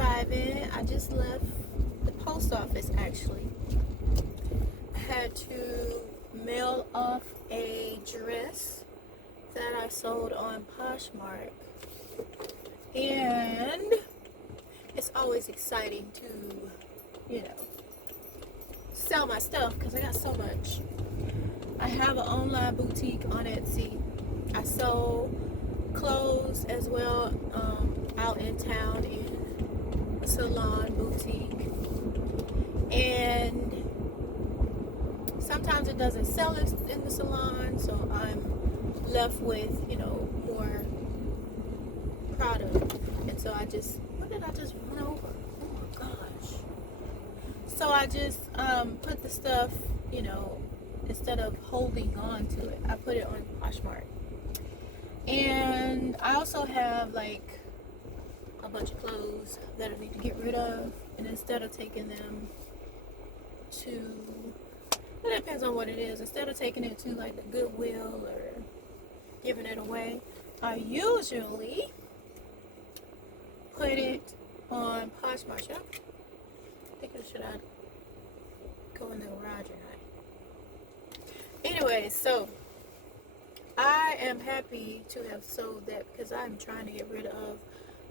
driving. I just left the post office actually. I had to mail off a dress that I sold on Poshmark. And it's always exciting to, sell my stuff because I got so much. I have an online boutique on Etsy. I sell clothes as well out in town in a salon boutique. And sometimes it doesn't sell in the salon, so I'm left with, more product. And so what did I just run over? Oh my gosh. So I just put the stuff, instead of holding on to it, I put it on Poshmark. And I also have like a bunch of clothes that I need to get rid of. And instead of taking them to, it depends on what it is, instead of taking it to like the Goodwill or giving it away, I usually put it on Poshmark. Should I go in the garage or not? Anyway, so I am happy to have sold that because I'm trying to get rid of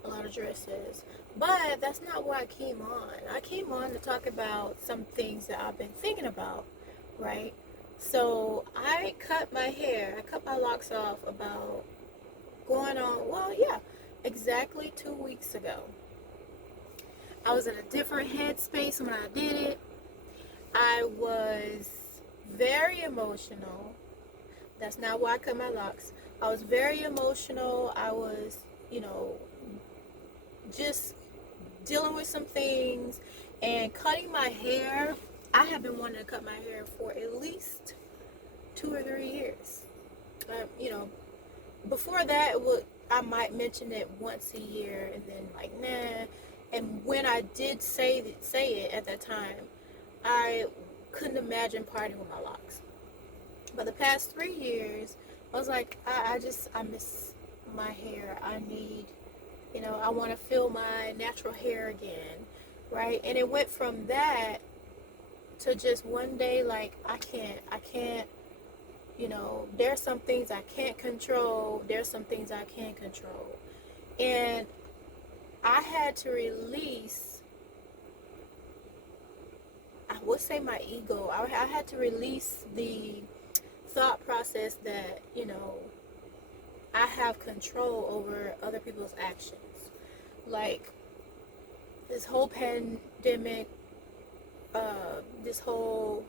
a lot of dresses. But that's not why I came on. I came on to talk about some things that I've been thinking about, right? So I cut my locks off about exactly 2 weeks ago. I was in a different headspace when I did it. I was very emotional. That's not why I cut my locks. I was very emotional. I was, just dealing with some things and cutting my hair. I have been wanting to cut my hair for at least 2 or 3 years. Before that, I might mention it once a year and then like, nah. And when I did say it at that time, I couldn't imagine parting with my locks. But the past 3 years, I was like, I miss my hair. I need, I want to feel my natural hair again, right? And it went from that to just one day, like, I can't, there's some things I can't control. There's some things I can control. And I had to release, I would say my ego. I had to release the thought process that, I have control over other people's actions. Like, this whole pandemic, this whole,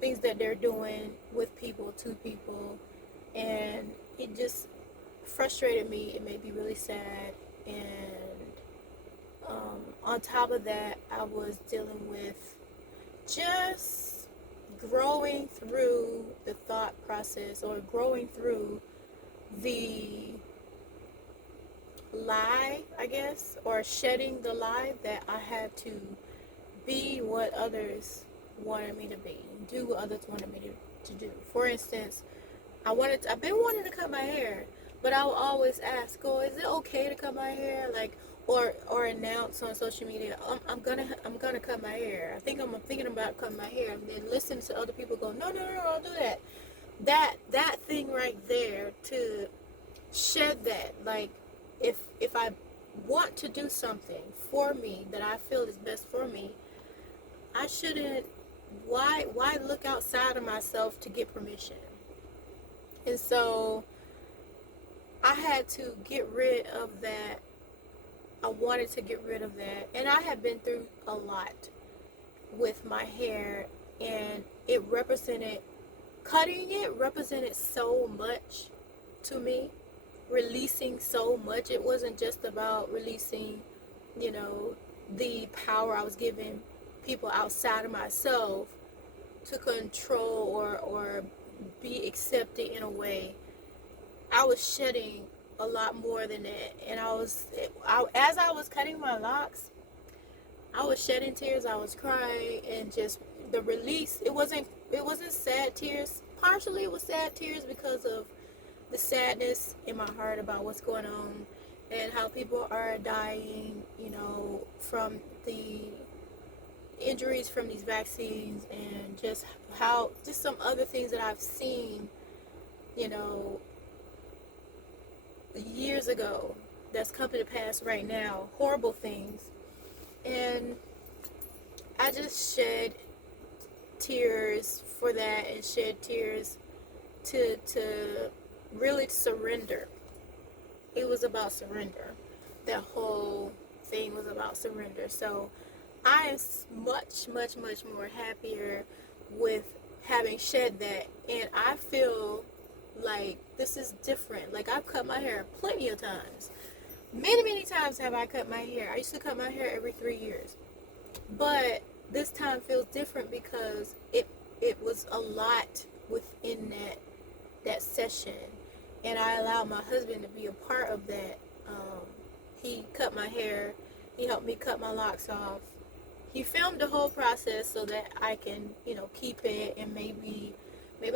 things that they're doing with people, to people, and it just frustrated me. It made me really sad. And on top of that, I was dealing with just growing through the thought process, or growing through the lie, I guess, or shedding the lie that I had to be what others wanted me to be, do what others wanted me to do. For instance, I've been wanting to cut my hair, but I will always ask, is it okay to cut my hair? Like, or announce on social media, I'm gonna cut my hair. I'm thinking about cutting my hair, and then listen to other people go, no, don't do that. That thing right there, to shed that, like, if I want to do something for me that I feel is best for me, I shouldn't. Why look outside of myself to get permission? And so I had to get rid of that. I wanted to get rid of that. And I have been through a lot with my hair, and cutting it represented so much to me, releasing so much. It wasn't just about releasing, the power I was giving people outside of myself to control or be accepted in a way. I was shedding a lot more than that. And as I was cutting my locks, I was shedding tears. I was crying, and just the release. It wasn't sad tears. Partially it was sad tears because of the sadness in my heart about what's going on and how people are dying, you know, from the injuries from these vaccines, and just how, just some other things that I've seen, you know, years ago that's come to pass right now, horrible things. And I just shed tears for that, and shed tears to really surrender. It was about surrender. That whole thing was about surrender. So I am much more happier with having shed that, and I feel like this is different. Like, I've cut my hair plenty of times. Many times have I cut my hair. I used to cut my hair every 3 years. But this time feels different because it was a lot within that session, and I allowed my husband to be a part of that. He cut my hair. He helped me cut my locks off. He filmed the whole process so that I can, you know, keep it, and maybe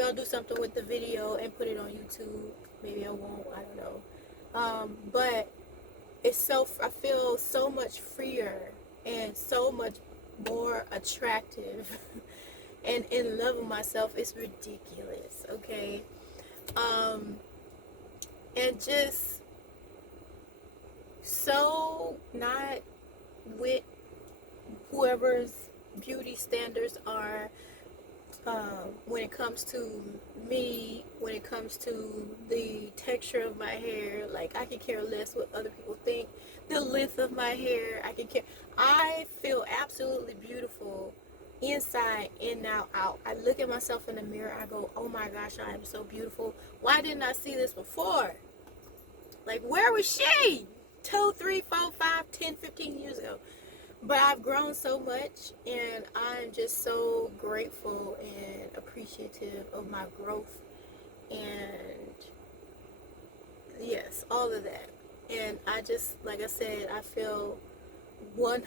I'll do something with the video and put it on YouTube. Maybe I won't. I don't know. But I feel so much freer and so much more attractive and in love with myself. It's ridiculous, okay? And just so not with whoever's beauty standards are, when it comes to me, when it comes to the texture of my hair. Like, I can care less what other people think. The length of my hair, I can care. I feel absolutely beautiful inside and now out. I look at myself in the mirror, I go, oh my gosh, I am so beautiful. Why didn't I see this before? Like, where was she 2, 3, 4, 5, 10, 15 years ago? But I've grown so much, and I'm just so grateful and appreciative of my growth, and yes, all of that. And I just, like I said, I feel 100%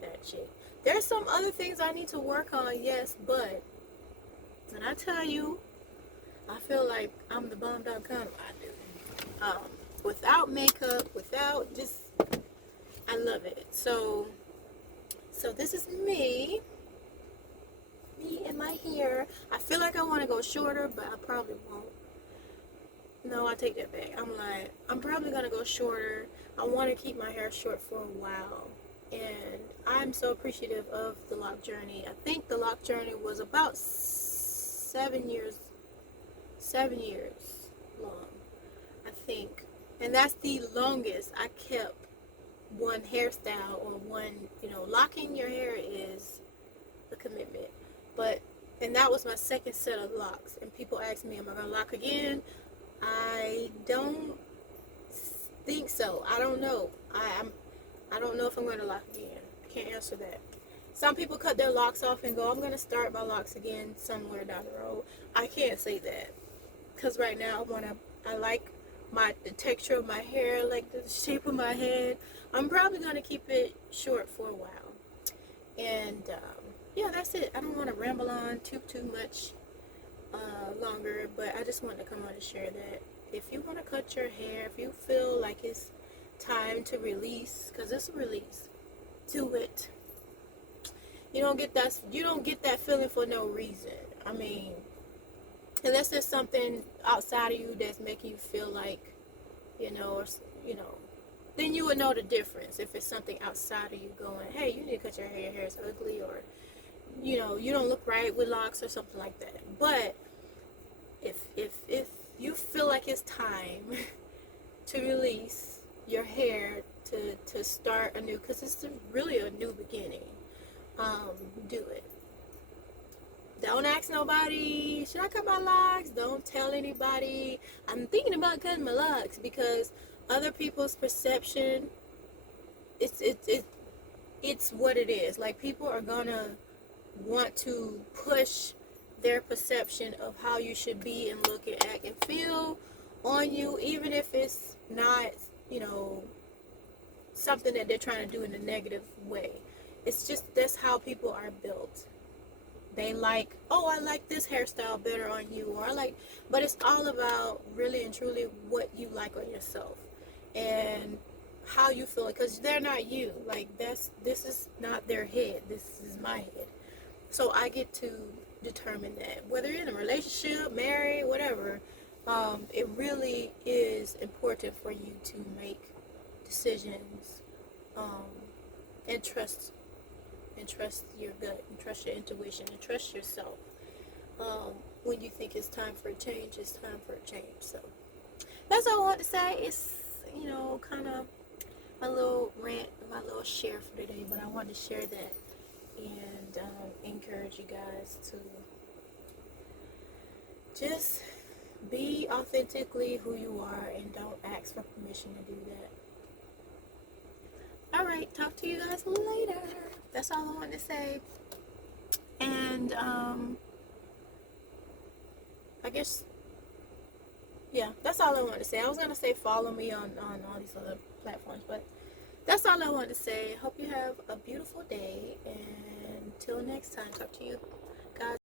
that chick. There's some other things I need to work on, yes, but when I tell you, I feel like I'm the bomb.com. I do. Without makeup, without just, I love it. So this is me and my hair. I feel like I want to go shorter, but I probably won't. No, I take that back. I'm probably going to go shorter. I want to keep my hair short for a while. And I'm so appreciative of the lock journey. I think the lock journey was about 7 years long, I think. And that's the longest I kept one hairstyle or one, you know, locking your hair is a commitment. And that was my second set of locks. And people ask me, am I going to lock again? I don't think so. I don't know. I don't know if I'm going to lock again. I can't answer that. Some people cut their locks off and go, I'm going to start my locks again somewhere down the road. I can't say that. Because right now I like the texture of my hair, I like the shape of my head. I'm probably going to keep it short for a while. And yeah, that's it. I don't want to ramble on too much longer, but I just wanted to come on and share that. If you want to cut your hair, if you feel like it's time to release, because it's a release, do it. You don't get that feeling for no reason. I mean, unless there's something outside of you that's making you feel like, then you would know the difference. If it's something outside of you going, hey, you need to cut your hair, your hair is ugly, or, you don't look right with locks or something like that. But if you feel like it's time to release your hair, to start anew, because it's really a new beginning, do it. Don't ask nobody, should I cut my locks? Don't tell anybody, I'm thinking about cutting my locks, because other people's perception, it's what it is. Like, people are gonna want to push their perception of how you should be and look and act and feel on you, even if it's not, something that they're trying to do in a negative way. It's just, that's how people are built. They like, oh, I like this hairstyle better on you, but it's all about really and truly what you like on yourself. and how you feel, because they're not you. Like, this is not their head, this is my head. So I get to determine that, whether you're in a relationship, married, whatever. It really is important for you to make decisions, um, and trust your gut, and trust your intuition, and trust yourself. When you think it's time for a change, it's time for a change. So that's all I want to say. It's, kind of my little rant, my little share for today, but I wanted to share that and encourage you guys to just be authentically who you are and don't ask for permission to do that. All right, talk to you guys later. That's all I wanted to say. And I guess, yeah, that's all I wanted to say. I was gonna say follow me on all these other platforms, but that's all I wanted to say. Hope you have a beautiful day, and until next time, talk to you